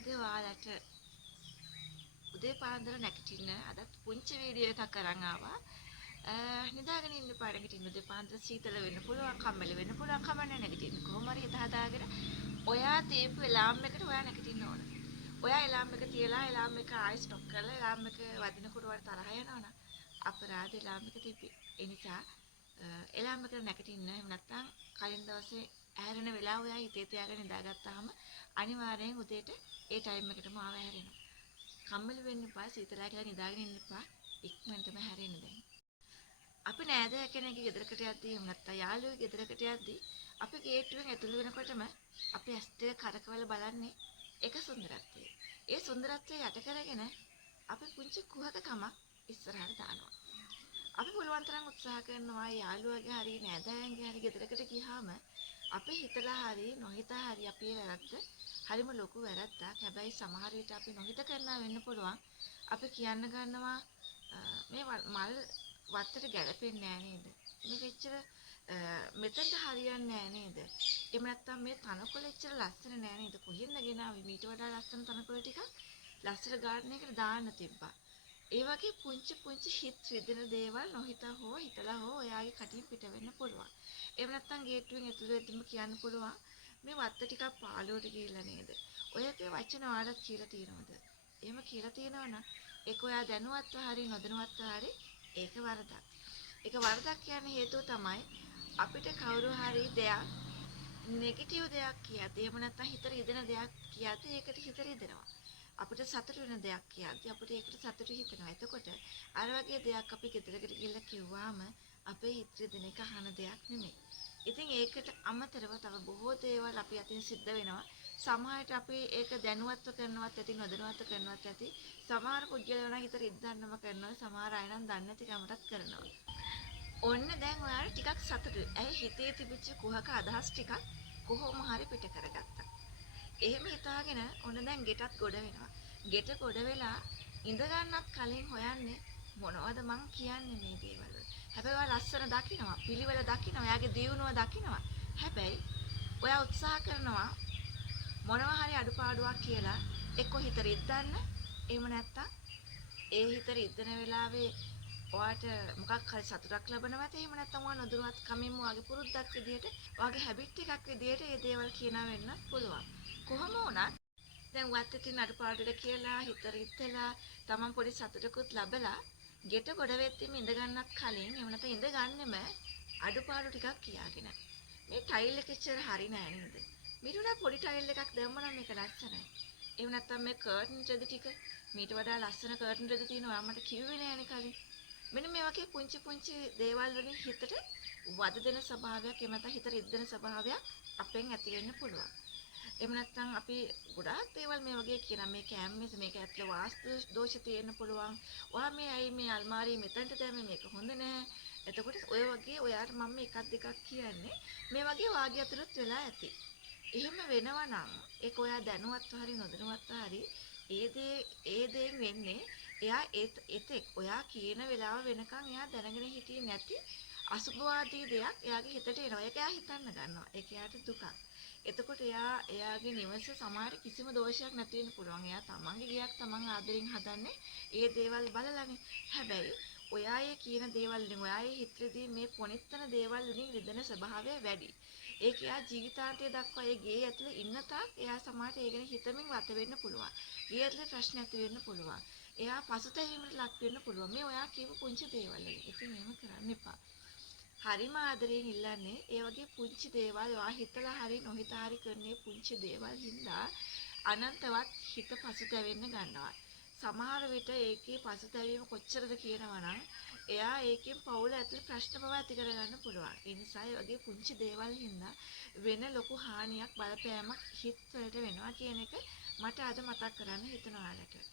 නේද ඔයාලට උදේ පාන්දර නැගිටින්න අදත් පුංචි වීඩියෝ එකක් අරන් ආවා. නිදාගෙන ඉන්න පාරකට උදේ පාන්දර සීතල වෙන්න පුළුවන්, කම්මැලි වෙන්න පුළුවන්, කමන්නේ නැගිටින්න. කොහොම හරි හිත හදාගෙන ඔයා තියපු එලාම් එකට ඔයා නැගිටින්න ඕන. ඔයා එලාම් එක තියලා එලාම් එක ආයෙ ස්ටොප් කරලා එලාම් එක වදිනකොට ඔයාලට තරහ යනවනම් අපරාධ එලාම් එක තිබ්බේ. ඒ නිසා එලාම් එකට නැගිටින්න. එහෙම නැත්නම් කලින් දවසේ ඇහැරෙන වෙලාව ඔයා හිතේ තියාගෙන නිදාගත්තාම අනිවාර්යෙන් උදේට ඒ ටයිම් එකටම ආව ඇහැරෙනවා. කම්මැලි වෙන්න එපා, සීතලයි කියලා නිදාගෙන ඉන්න එපා. ඉක්මනටම හැරෙන්න දැන්. අපි නෑදෑ කෙනෙක්ගේ ගෙදරකට යද්දී එහෙම නැත්නම් යාළුවෙකුගේ ගෙදරකට යද්දී අපි ගේට්ටුවෙන් ඇතුළු වෙනකොටම අපි ඇස් දෙක කරකවල බලන්නේ එක සුන්දරත්වය. ඒ සුන්දරත්වය යට කරගෙන අපි පුංචි කුහකකමක් ඉස්සරහට දානවා. අපි පුළුවන් තරම් උත්සාහ කරනවා යාළුවගේ හරි නෑදෑයන්ගේ හරි ගෙදරකට ගියාම අපි හිතලා හරි නොහිතා හරි අපි වැරද්ද හරිම ලොකු වැරද්දක්. හැබැයි සමහර විට අපි නොහිත කරනා වෙන්න පුළුවන්. අපි කියන්න ගන්නවා මේ මල් වත්තට ගැලපෙන්නේ නෑ නේද? මේක එච්චර මෙතනට හරියන්නේ නෑ නේද? එහෙම නැත්නම් මේ තනකොළ එච්චර ලස්සන නෑ නේද? කොහෙන්ද ගෙනාවේ? මීට වඩා ලස්සන තනකොළ ටිකක් ලස්සන ගාඩන් එකකට දාන්න තිබ්බා. ඒ වගේ පුංචි පුංචි හිත රිදෙන දේවල් නොහිතා හෝ හිතලා හෝ ඔයාගේ කටින් පිට වෙන්න පුළුවන්. එහෙම නැත්නම් ගේට්ටුවෙන් ඇතුළු වෙද්දිම කියන්න පුළුවන් මේ වත්ත ටිකක් පාළුවට ගිහිල්ලා නේද? ඔයගේ වචන ඔයාලට කියලා තියෙනවද? එහෙම කියලා තියෙනවනම් ඒක ඔයා දැනුවත්ව හරි නොදැනුවත්ව හරි ඒක වරදක්. ඒක වරදක් කියන්නේ හේතුව තමයි අපිට කවුරු හරි දෙයක් නෙගටිව් දෙයක් කියද්දී එහෙම නැත්නම් හිතට රිදෙන දෙයක් කියද්දී ඒකට හිත රිදෙනවා. අපිට සතුට වෙන දෙයක් කියද්දී අපිට ඒකට සතුට හිතෙනවා. එතකොට අර වගේ දෙයක් අපි ගෙදරකට ගිහිල්ලා කිව්වාම අපේ හිත රිදෙන එක අහන දෙයක් නෙමෙයි. ඉතින් ඒකට අමතරව තව බොහෝ දේවල් අපි අතින් සිද්ධ වෙනවා. සමහරට අපි ඒක දැනුවත්ව කරනවත් ඇති නොදැනුවත්ව කරනවත් ඇති. සමහර පුද්ගලයෝ නම් හිත රිද්දන්නම කරනවා. සමහර අය නම් දන්නේ නැති කමටත් කරනවා. ඔන්න දැන් ඔයාලා ටිකක් සතුටුයි. ඇයි හිතේ තිබිච්ච කුහක අදහස් ටිකක් කොහොම හරි පිට කරගත්තා. එහෙම හිතාගෙන ඔන්න දැන් ගෙටත් ගොඩ වෙනවා. ගෙට ගොඩ වෙලා ඉඳ ගන්නත් කලින් හොයන්නේ මොනවද මං කියන්නේ මේ දේවල් වල. හැබැයි ඔයා ලස්සන දකින්නවා, පිළිවෙල දකින්නවා, එයාගේ දියුණුව දකින්නවා. හැබැයි ඔයා උත්සාහ කරනවා මොනවා හරි අඩුපාඩුවක් කියලා එක්ක හිත රිද්දන්න. එහෙම නැත්තම් ඒ හිත රිද්දන වෙලාවේ ඔයාට මොකක් හරි සතුටක් ලැබෙනවද? එහෙම නැත්නම් ඔයා නොදැනුවත් කමින්ම ඔයාගේ පුරුද්දක් විදියට, ඔයාගේ හැබිට් එකක් විදියට මේ දේවල් කියනා වෙන්නත් පුළුවන්. කොහොම වුණත් දැන් ඔයත් ඉතින් අඩපාඩුවට කියලා හිත රිද්දලා තමන් පොඩි සතුටකුත් ලැබලා ගෙට ගොඩ වෙද්දිම ඉඳ ගන්නත් කලින් එහෙම නැත්නම් ඉඳ ගන්නෙම අඩපාඩු ටිකක් කියාගෙන. මේ ටයිල් එක ඉච්චර හරි නෑ නේද? මීට වඩා පොඩි ටයිල් එකක් දැම්මම මේක ලස්සනයි. එහෙම නැත්නම් මේ කර්ටන් රෙදි ටික මීට වඩා ලස්සන කර්ටන් රෙදි තියෙනවා මට කිව්වේ නෑනේ කලින්. මෙන්න මේ වගේ පුංචි පුංචි දේවල් වලින් හිතට වද දෙන ස්වභාවයක් එහෙම නැත්නම් හිත රිද්දෙන ස්වභාවයක් අපෙන් ඇති වෙන්න පුළුවන්. එහෙම නැත්නම් අපි ගොඩාක් දේවල් මේ වගේ කියන මේ කැම්මේ මේක ඇතුළේ වාස්තු දෝෂ තියෙන්න පුළුවන්. ඔයා මේ ඇයි මේ අල්මාරිය මෙතනට දැම්මේ මේක හොඳ නෑ. එතකොට ඔය වගේ ඔයාට මම එකක් දෙකක් කියන්නේ මේ වගේ වාගේ අතුරුත් වෙලා ඇති. එහෙම වෙනවා නම් ඒක ඔයා දැනුවත්ව හරි නොදැනුවත්ව හරි ඒ දේෙන් වෙන්නේ එයා එතෙක් ඔයා කියන වෙලාව වෙනකන් එයා දැනගෙන හිටියේ නැති අසුභවාදී දෙයක් එයාගේ හිතට එනවා. ඒක එයා හිතන්න ගන්නවා. ඒක එයාට දුකක්. එතකොට එයාගේ නිවස සමහර කිසිම දෝෂයක් නැති වෙන්න පුළුවන්. එයා තමන්ගේ ගයක් තමන් ආදරෙන් හදන්නේ ඒ දේවල් බලලානේ. හැබැයි ඔයා ඒ කියන දේවල් වලින් ඔයා ඒ හිතේදී මේ පොනිත්තන දේවල් වලින් රිදෙන ස්වභාවය වැඩි. ඒක එයා ජීවිතාන්තය දක්වා ඒ ගේ ඇතුලේ ඉන්න තාක් එයා සමහරට ඒ ගැන හිතමින් වත වෙන්න පුළුවන්. ගේ ඇතුලේ ප්‍රශ්න ඇති වෙන්න පුළුවන්. එයා පසුතැවීමට ලක් වෙන්න පුළුවන්. මේ ඔයා කියපු පුංචි දේවල් වලින්. ඉතින් එහෙම කරන්න එපා. හරිම ආදරයෙන් ඉල්ලන්නේ ඒ වගේ පුංචි දේවල් ඔයා හිතලා හරි නොහිතා හරි කරන්නේ පුංචි දේවල් හින්දා අනන්තවත් හිත පසුතැවෙන්න ගන්නවා. සමහර විට ඒකේ පසුතැවීම කොච්චරද කියනවනම් එයා ඒකෙන් පවුල ඇතුලේ ප්‍රශ්න බව ඇති කරගන්න පුළුවන්. ඒ නිසා ඒ වගේ පුංචි දේවල් හින්දා වෙන ලොකු හානියක් බලපෑමක් හිත වලට වෙනවා කියන එක මට අද මතක් කරන්න හිතනවා ඔයාලට.